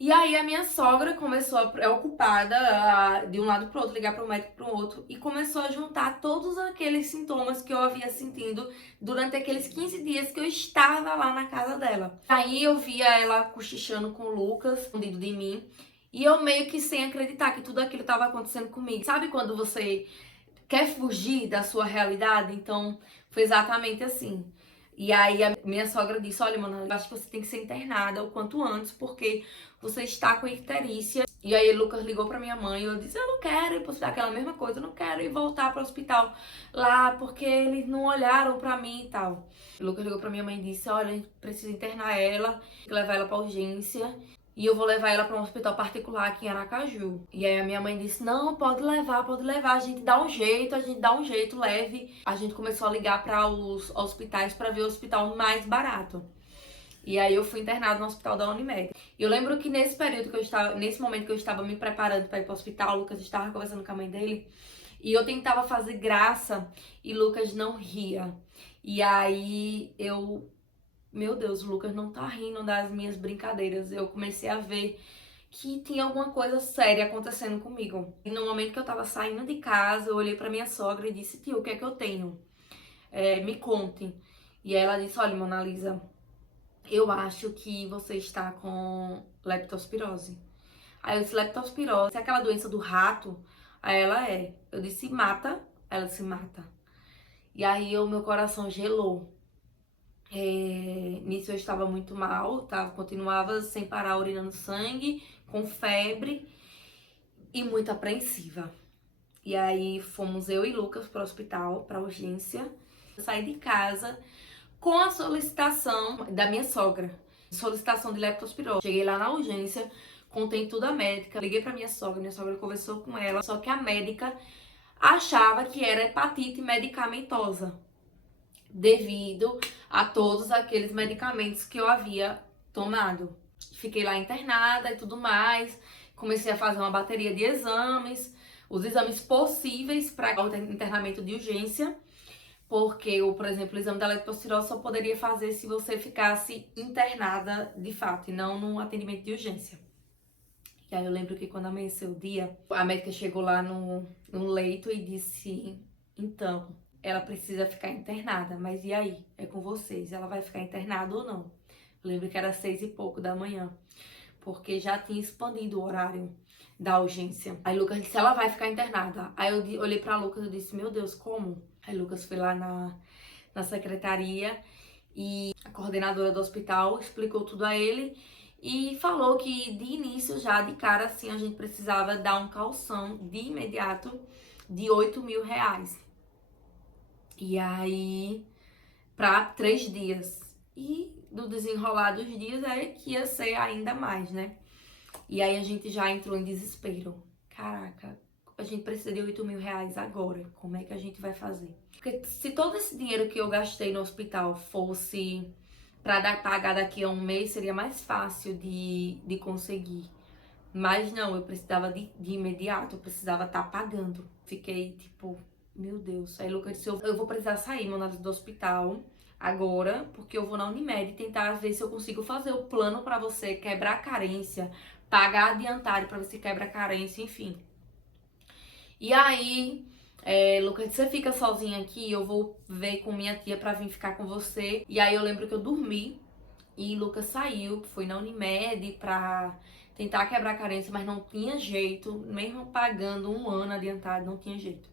E aí a minha sogra começou a preocupada, de um lado pro outro, ligar para um médico para o outro, e começou a juntar todos aqueles sintomas que eu havia sentindo durante aqueles 15 dias que eu estava lá na casa dela. Aí eu via ela cochichando com o Lucas, escondido de mim, e eu meio que sem acreditar que tudo aquilo estava acontecendo comigo. Sabe quando você quer fugir da sua realidade? Então foi exatamente assim. E aí a minha sogra disse: olha, mano, eu acho que você tem que ser internada o quanto antes, porque você está com icterícia. E aí o Lucas ligou pra minha mãe e eu disse: eu não quero ir pro hospital, aquela mesma coisa, eu não quero ir voltar pro hospital lá, porque eles não olharam pra mim e tal. O Lucas ligou pra minha mãe e disse: olha, a gente precisa internar ela, levar ela pra urgência. E eu vou levar ela para um hospital particular aqui em Aracaju. E aí a minha mãe disse: não, pode levar, a gente dá um jeito, leve. A gente começou a ligar para os hospitais para ver o hospital mais barato. E aí eu fui internada no hospital da Unimed. E eu lembro que nesse período que eu estava, nesse momento que eu estava me preparando para ir para o hospital, o Lucas estava conversando com a mãe dele, e eu tentava fazer graça e Lucas não ria. E aí eu, meu Deus, o Lucas não tá rindo das minhas brincadeiras. Eu comecei a ver que tinha alguma coisa séria acontecendo comigo. E no momento que eu tava saindo de casa, eu olhei pra minha sogra e disse: tio, o que é que eu tenho? Me conte. E aí ela disse: olha, Mona Lisa, eu acho que você está com leptospirose. Aí eu disse: leptospirose é aquela doença do rato? Aí ela é. Eu disse: mata? Ela disse: mata. E aí o meu coração gelou. Nisso eu estava muito mal, tá? Continuava sem parar urinando sangue, com febre e muito apreensiva. E aí fomos eu e Lucas para o hospital, para urgência. Eu saí de casa com a solicitação da minha sogra, solicitação de leptospirose. Cheguei lá na urgência, contei tudo à médica, liguei para minha sogra conversou com ela, só que a médica achava que era hepatite medicamentosa, devido a todos aqueles medicamentos que eu havia tomado. Fiquei lá internada e tudo mais. Comecei a fazer uma bateria de exames, os exames possíveis para o internamento de urgência, porque, por exemplo, o exame da leptospirose só poderia fazer se você ficasse internada de fato e não num atendimento de urgência. E aí eu lembro que quando amanheceu o dia, a médica chegou lá no leito e disse: então, ela precisa ficar internada, mas e aí? É com vocês, ela vai ficar internada ou não? Eu lembro que era 6 e pouco da manhã, porque já tinha expandido o horário da urgência. Aí Lucas disse: ela vai ficar internada. Aí eu olhei pra Lucas e disse: meu Deus, como? Aí Lucas foi lá na secretaria e a coordenadora do hospital explicou tudo a ele e falou que de início, já de cara assim, a gente precisava dar um calção de imediato de 8.000 reais. E aí, pra 3 dias. E do desenrolar dos dias é que ia ser ainda mais, né? E aí a gente já entrou em desespero. Caraca, a gente precisa de 8.000 reais agora. Como é que a gente vai fazer? Porque se todo esse dinheiro que eu gastei no hospital fosse para pagar daqui a um mês, seria mais fácil de conseguir. Mas não, eu precisava de imediato, eu precisava estar pagando. Fiquei tipo, meu Deus. Aí Lucas disse: eu vou precisar sair, meu do hospital agora, porque eu vou na Unimed tentar ver se eu consigo fazer o plano para você quebrar a carência, pagar adiantado para você quebrar a carência, enfim. E aí, Lucas, você fica sozinha aqui, eu vou ver com minha tia pra vir ficar com você. E aí eu lembro que eu dormi e Lucas saiu, foi na Unimed pra tentar quebrar a carência, mas não tinha jeito, mesmo pagando um ano adiantado, não tinha jeito.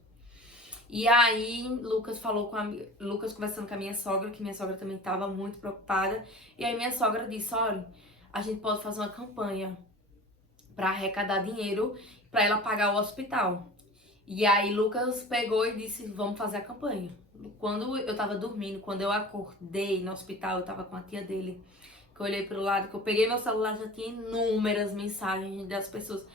E aí Lucas falou Lucas conversando com a minha sogra, que minha sogra também estava muito preocupada. E aí minha sogra disse: olha, a gente pode fazer uma campanha para arrecadar dinheiro para ela pagar o hospital. E aí Lucas pegou e disse: vamos fazer a campanha. Quando eu tava dormindo, quando eu acordei no hospital, eu tava com a tia dele, que eu olhei pro lado, que eu peguei meu celular, já tinha inúmeras mensagens das pessoas: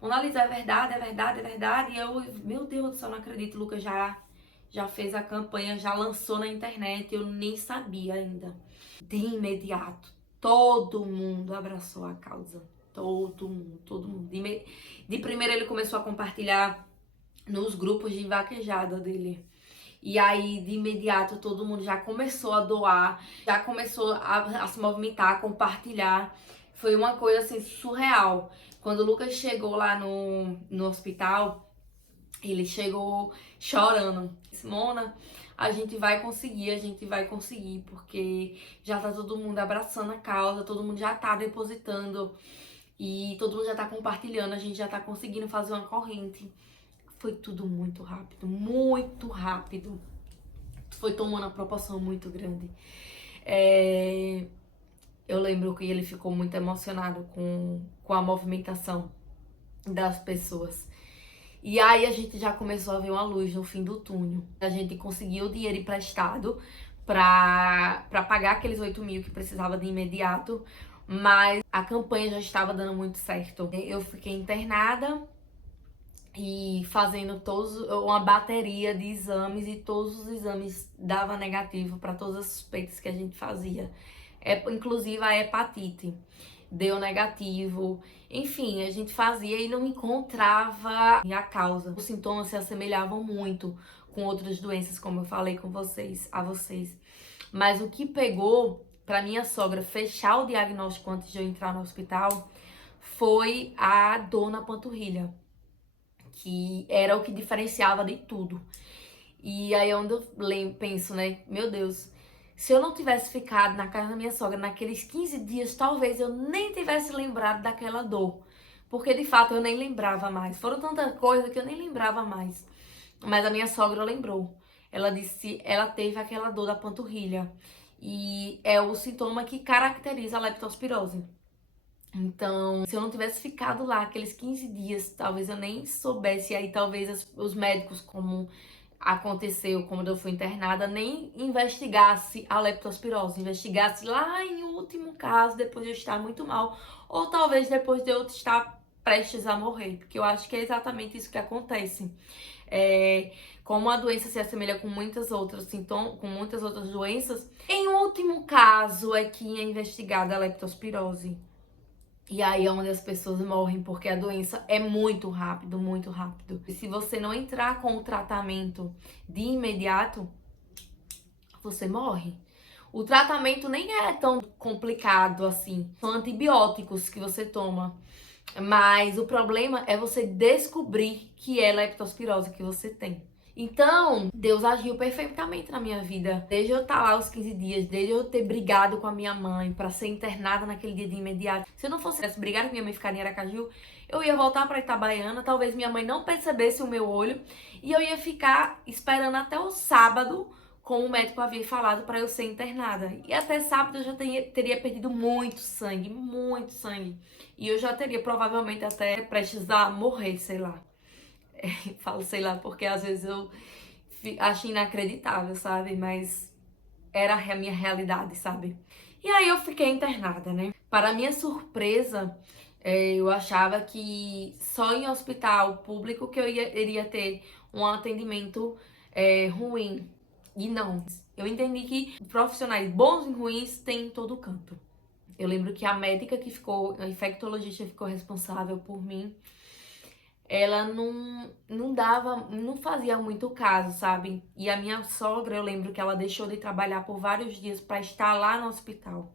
Mona Lisa, é verdade, é verdade, é verdade. E eu, meu Deus do céu, não acredito, o Lucas já fez a campanha, já lançou na internet, eu nem sabia ainda. De imediato, todo mundo abraçou a causa. Todo mundo, todo mundo. De primeiro ele começou a compartilhar nos grupos de vaquejada dele. E aí, de imediato, todo mundo já começou a doar, já começou a se movimentar, a compartilhar. Foi uma coisa assim surreal. Quando o Lucas chegou lá no hospital, ele chegou chorando. Disse, Mona, a gente vai conseguir, porque já tá todo mundo abraçando a causa, todo mundo já tá depositando e todo mundo já tá compartilhando, a gente já tá conseguindo fazer uma corrente. Foi tudo muito rápido, muito rápido. Foi tomando uma proporção muito grande. Eu lembro que ele ficou muito emocionado com a movimentação das pessoas. E aí a gente já começou a ver uma luz no fim do túnel. A gente conseguiu o dinheiro emprestado pra pagar aqueles 8 mil que precisava de imediato, mas a campanha já estava dando muito certo. Eu fiquei internada e fazendo uma bateria de exames, e todos os exames davam negativo para todas as suspeitas que a gente fazia. Inclusive a hepatite deu negativo. Enfim, a gente fazia e não encontrava a causa. Os sintomas se assemelhavam muito com outras doenças, como eu falei com vocês. Mas o que pegou para minha sogra fechar o diagnóstico antes de eu entrar no hospital foi a dor na panturrilha, que era o que diferenciava de tudo. E aí é onde eu penso, né? Meu Deus, se eu não tivesse ficado na casa da minha sogra naqueles 15 dias, talvez eu nem tivesse lembrado daquela dor. Porque de fato eu nem lembrava mais. Foram tanta coisa que eu nem lembrava mais. Mas a minha sogra lembrou. Ela disse, ela teve aquela dor da panturrilha. E é o sintoma que caracteriza a leptospirose. Então, se eu não tivesse ficado lá aqueles 15 dias, talvez eu nem soubesse. E aí talvez os médicos, como aconteceu quando eu fui internada, nem investigasse a leptospirose, investigasse lá em último caso, depois de eu estar muito mal, ou talvez depois de eu estar prestes a morrer, porque eu acho que é exatamente isso que acontece. Como a doença se assemelha com muitas outras sintomas, com muitas outras doenças, em último caso é que é investigada a leptospirose. E aí é onde as pessoas morrem, porque a doença é muito rápido, muito rápido. E se você não entrar com o tratamento de imediato, você morre. O tratamento nem é tão complicado assim. São antibióticos que você toma. Mas o problema é você descobrir que é leptospirose que você tem. Então, Deus agiu perfeitamente na minha vida. Desde eu estar lá os 15 dias, desde eu ter brigado com a minha mãe para ser internada naquele dia de imediato. Se eu não fosse brigar com minha mãe e ficar em Aracaju, eu ia voltar para Itabaiana, talvez minha mãe não percebesse o meu olho e eu ia ficar esperando até o sábado, como o médico havia falado, para eu ser internada. E até sábado eu já teria perdido muito sangue, muito sangue. E eu já teria provavelmente até prestes a morrer, sei lá. Falo sei lá, porque às vezes eu acho inacreditável, sabe? Mas era a minha realidade, sabe? E aí eu fiquei internada, né? Para minha surpresa, eu achava que só em hospital público que eu iria ter um atendimento ruim. E não. Eu entendi que profissionais bons e ruins tem em todo canto. Eu lembro que a médica que ficou, a infectologista que ficou responsável por mim, ela não fazia muito caso, sabe? E a minha sogra, eu lembro que ela deixou de trabalhar por vários dias para estar lá no hospital.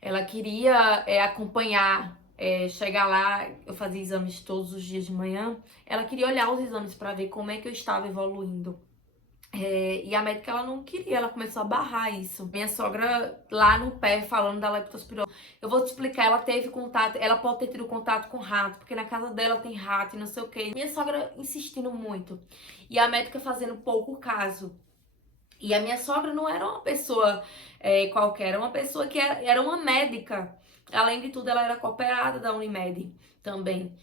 Ela queria acompanhar, chegar lá, eu fazia exames todos os dias de manhã. Ela queria olhar os exames para ver como é que eu estava evoluindo. E a médica, ela não queria, ela começou a barrar isso. Minha sogra lá no pé falando da leptospirose. Eu vou te explicar, ela teve contato, ela pode ter tido contato com rato, porque na casa dela tem rato e não sei o que. Minha sogra insistindo muito. E a médica fazendo pouco caso. E a minha sogra não era uma pessoa qualquer, era uma pessoa que era uma médica. Além de tudo, ela era cooperada da Unimed também.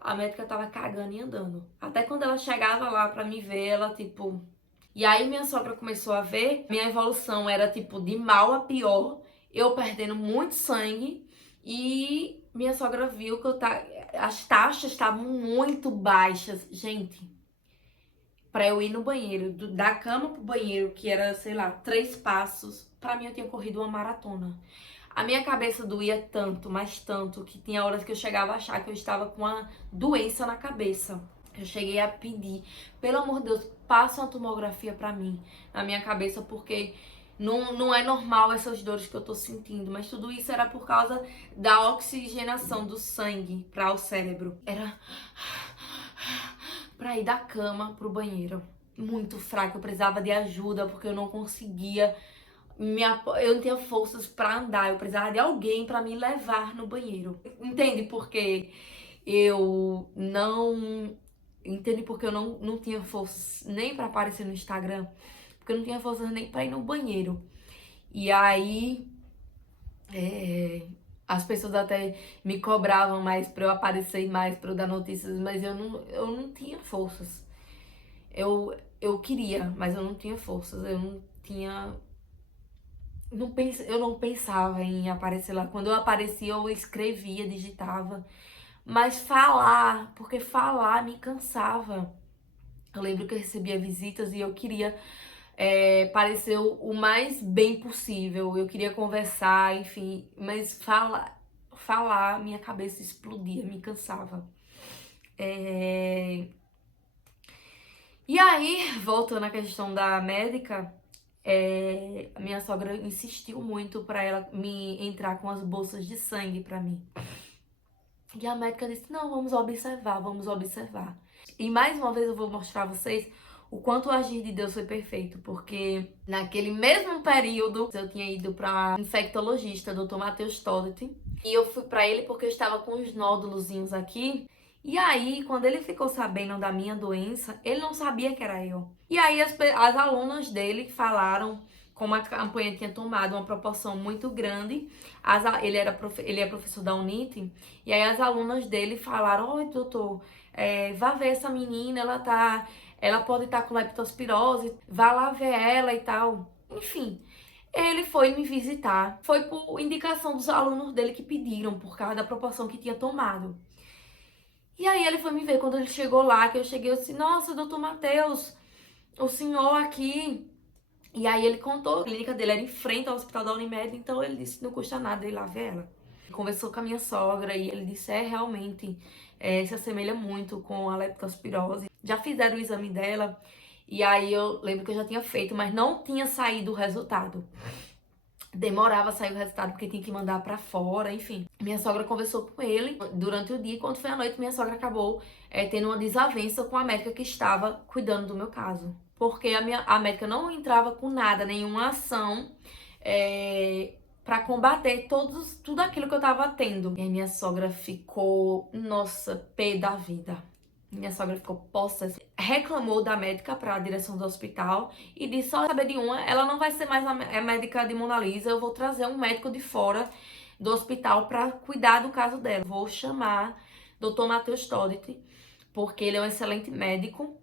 A médica tava cagando e andando. Até quando ela chegava lá pra me ver, ela tipo... E aí minha sogra começou a ver, minha evolução era tipo de mal a pior, eu perdendo muito sangue, e minha sogra viu que as taxas estavam muito baixas. Gente, pra eu ir no banheiro, da cama pro banheiro, que era, sei lá, 3 passos, pra mim eu tinha corrido uma maratona. A minha cabeça doía tanto, mas tanto, que tinha horas que eu chegava a achar que eu estava com uma doença na cabeça. Eu cheguei a pedir, pelo amor de Deus, passa uma tomografia pra mim, na minha cabeça, porque não é normal essas dores que eu tô sentindo, mas tudo isso era por causa da oxigenação do sangue para o cérebro. Era pra ir da cama pro banheiro. Muito fraca, eu precisava de ajuda porque eu não conseguia, eu não tinha forças pra andar, eu precisava de alguém pra me levar no banheiro. Entende porque eu não. Entende porque eu não tinha forças nem pra aparecer no Instagram, porque eu não tinha forças nem pra ir no banheiro. E aí, as pessoas até me cobravam mais pra eu aparecer mais, pra eu dar notícias, mas eu não tinha forças. Eu queria, mas eu não tinha forças, eu não tinha. Eu não pensava em aparecer lá. Quando eu aparecia, eu escrevia, digitava. Mas falar, porque falar me cansava. Eu lembro que eu recebia visitas e eu queria parecer o mais bem possível. Eu queria conversar, enfim. Mas falar, minha cabeça explodia, me cansava. E aí, voltando à questão da médica, a minha sogra insistiu muito pra ela me entrar com as bolsas de sangue pra mim. E a médica disse: não, vamos observar, vamos observar. E mais uma vez eu vou mostrar a vocês o quanto o agir de Deus foi perfeito, porque naquele mesmo período eu tinha ido pra infectologista, Dr. Matheus Todt, e eu fui pra ele porque eu estava com uns nódulozinhos aqui. E aí, quando ele ficou sabendo da minha doença, ele não sabia que era eu. E aí as alunas dele falaram como a campanha tinha tomado uma proporção muito grande. Ele é professor da Unite, e aí as alunas dele falaram: oi, doutor, vá ver essa menina, ela pode estar com leptospirose, vá lá ver ela e tal. Enfim, ele foi me visitar. Foi por indicação dos alunos dele que pediram, por causa da proporção que tinha tomado. E aí ele foi me ver. Quando ele chegou lá, que eu cheguei, eu disse: nossa, doutor Matheus, o senhor aqui. E aí ele contou, a clínica dele era em frente ao hospital da Unimed, então ele disse que não custa nada ir lá ver ela. Conversou com a minha sogra e ele disse: realmente, se assemelha muito com a leptospirose. Já fizeram o exame dela, e aí eu lembro que eu já tinha feito, mas não tinha saído o resultado. Demorava a sair o resultado porque tinha que mandar pra fora, enfim. Minha sogra conversou com ele durante o dia, e quando foi à noite, minha sogra acabou tendo uma desavença com a médica que estava cuidando do meu caso. Porque a médica não entrava com nada, nenhuma ação pra combater tudo aquilo que eu tava tendo. E aí minha sogra ficou, nossa, pé da vida. Minha sogra ficou possessa, reclamou da médica para a direção do hospital e disse: só saber de uma, ela não vai ser mais a médica de Mona Lisa, eu vou trazer um médico de fora do hospital para cuidar do caso dela. Vou chamar Dr. Matheus Todt, porque ele é um excelente médico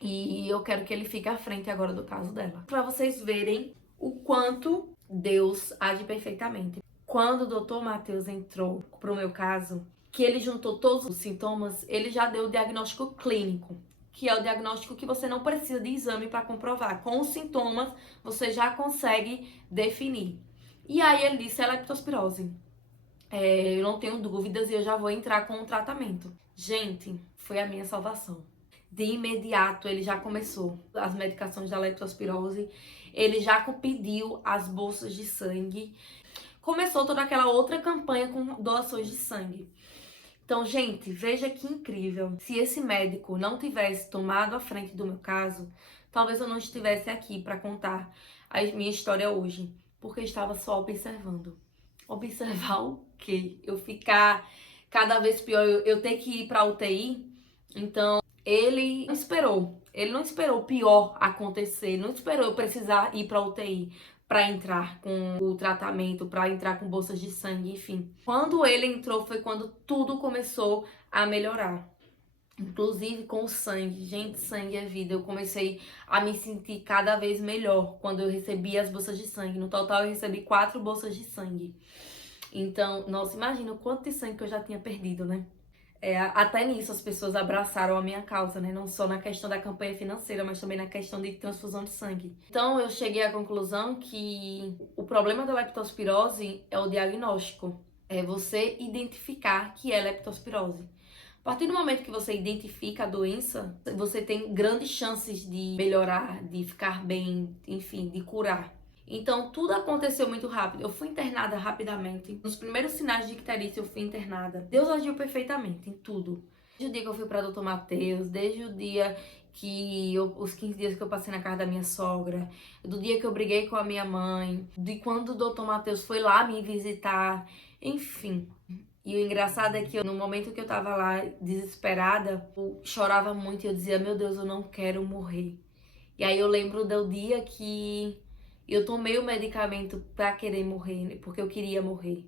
e eu quero que ele fique à frente agora do caso dela. Para vocês verem o quanto Deus age perfeitamente. Quando o Dr. Matheus entrou pro meu caso, que ele juntou todos os sintomas, ele já deu o diagnóstico clínico, que é o diagnóstico que você não precisa de exame para comprovar. Com os sintomas, você já consegue definir. E aí ele disse: é leptospirose. Eu não tenho dúvidas e eu já vou entrar com o tratamento. Gente, foi a minha salvação. De imediato, ele já começou as medicações da leptospirose, ele já pediu as bolsas de sangue, começou toda aquela outra campanha com doações de sangue. Então, gente, veja que incrível. Se esse médico não tivesse tomado a frente do meu caso, talvez eu não estivesse aqui para contar a minha história hoje, porque eu estava só observando. Observar o quê? Eu ficar cada vez pior, eu ter que ir para UTI. Então, ele não esperou o pior acontecer, não esperou eu precisar ir para UTI para entrar com o tratamento, para entrar com bolsas de sangue, enfim. Quando ele entrou foi quando tudo começou a melhorar. Inclusive com o sangue. Gente, sangue é vida. Eu comecei a me sentir cada vez melhor quando eu recebi as bolsas de sangue. No total eu recebi 4 bolsas de sangue. Então, nossa, imagina o quanto de sangue que eu já tinha perdido, né? Até nisso as pessoas abraçaram a minha causa, né? Não só na questão da campanha financeira, mas também na questão de transfusão de sangue. Então eu cheguei à conclusão que o problema da leptospirose é o diagnóstico. É você identificar que é leptospirose. A partir do momento que você identifica a doença, você tem grandes chances de melhorar, de ficar bem, enfim, de curar. Então tudo aconteceu muito rápido. Eu fui internada rapidamente. Nos primeiros sinais de icterícia eu fui internada. Deus agiu perfeitamente em tudo. Desde o dia que eu fui para Doutor Mateus, desde o dia os 15 dias que eu passei na casa da minha sogra, do dia que eu briguei com a minha mãe, de quando o Doutor Mateus foi lá me visitar, enfim. E o engraçado é que no momento que eu tava lá desesperada, eu chorava muito e eu dizia, meu Deus, eu não quero morrer. E aí eu lembro do dia que eu tomei o medicamento pra querer morrer, né? Porque eu queria morrer.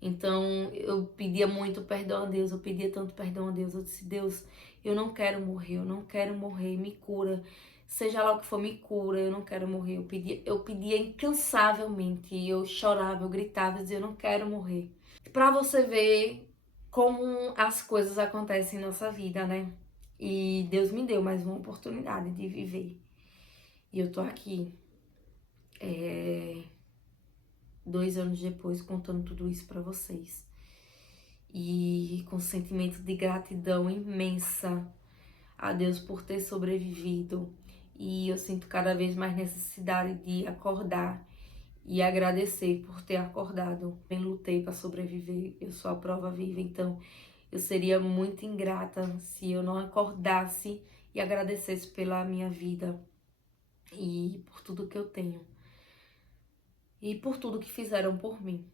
Então eu pedia muito perdão a Deus, eu pedia tanto perdão a Deus. Eu disse, Deus, eu não quero morrer, eu não quero morrer, me cura. Seja lá o que for, me cura, eu não quero morrer. Eu pedia incansavelmente, eu chorava, eu gritava, eu dizia, eu não quero morrer. Pra você ver como as coisas acontecem em nossa vida, né? E Deus me deu mais uma oportunidade de viver. E eu tô aqui, 2 anos depois, contando tudo isso pra vocês. E com um sentimento de gratidão imensa a Deus por ter sobrevivido. E eu sinto cada vez mais necessidade de acordar e agradecer por ter acordado. Eu lutei para sobreviver, eu sou a prova viva, então eu seria muito ingrata se eu não acordasse e agradecesse pela minha vida e por tudo que eu tenho e por tudo que fizeram por mim.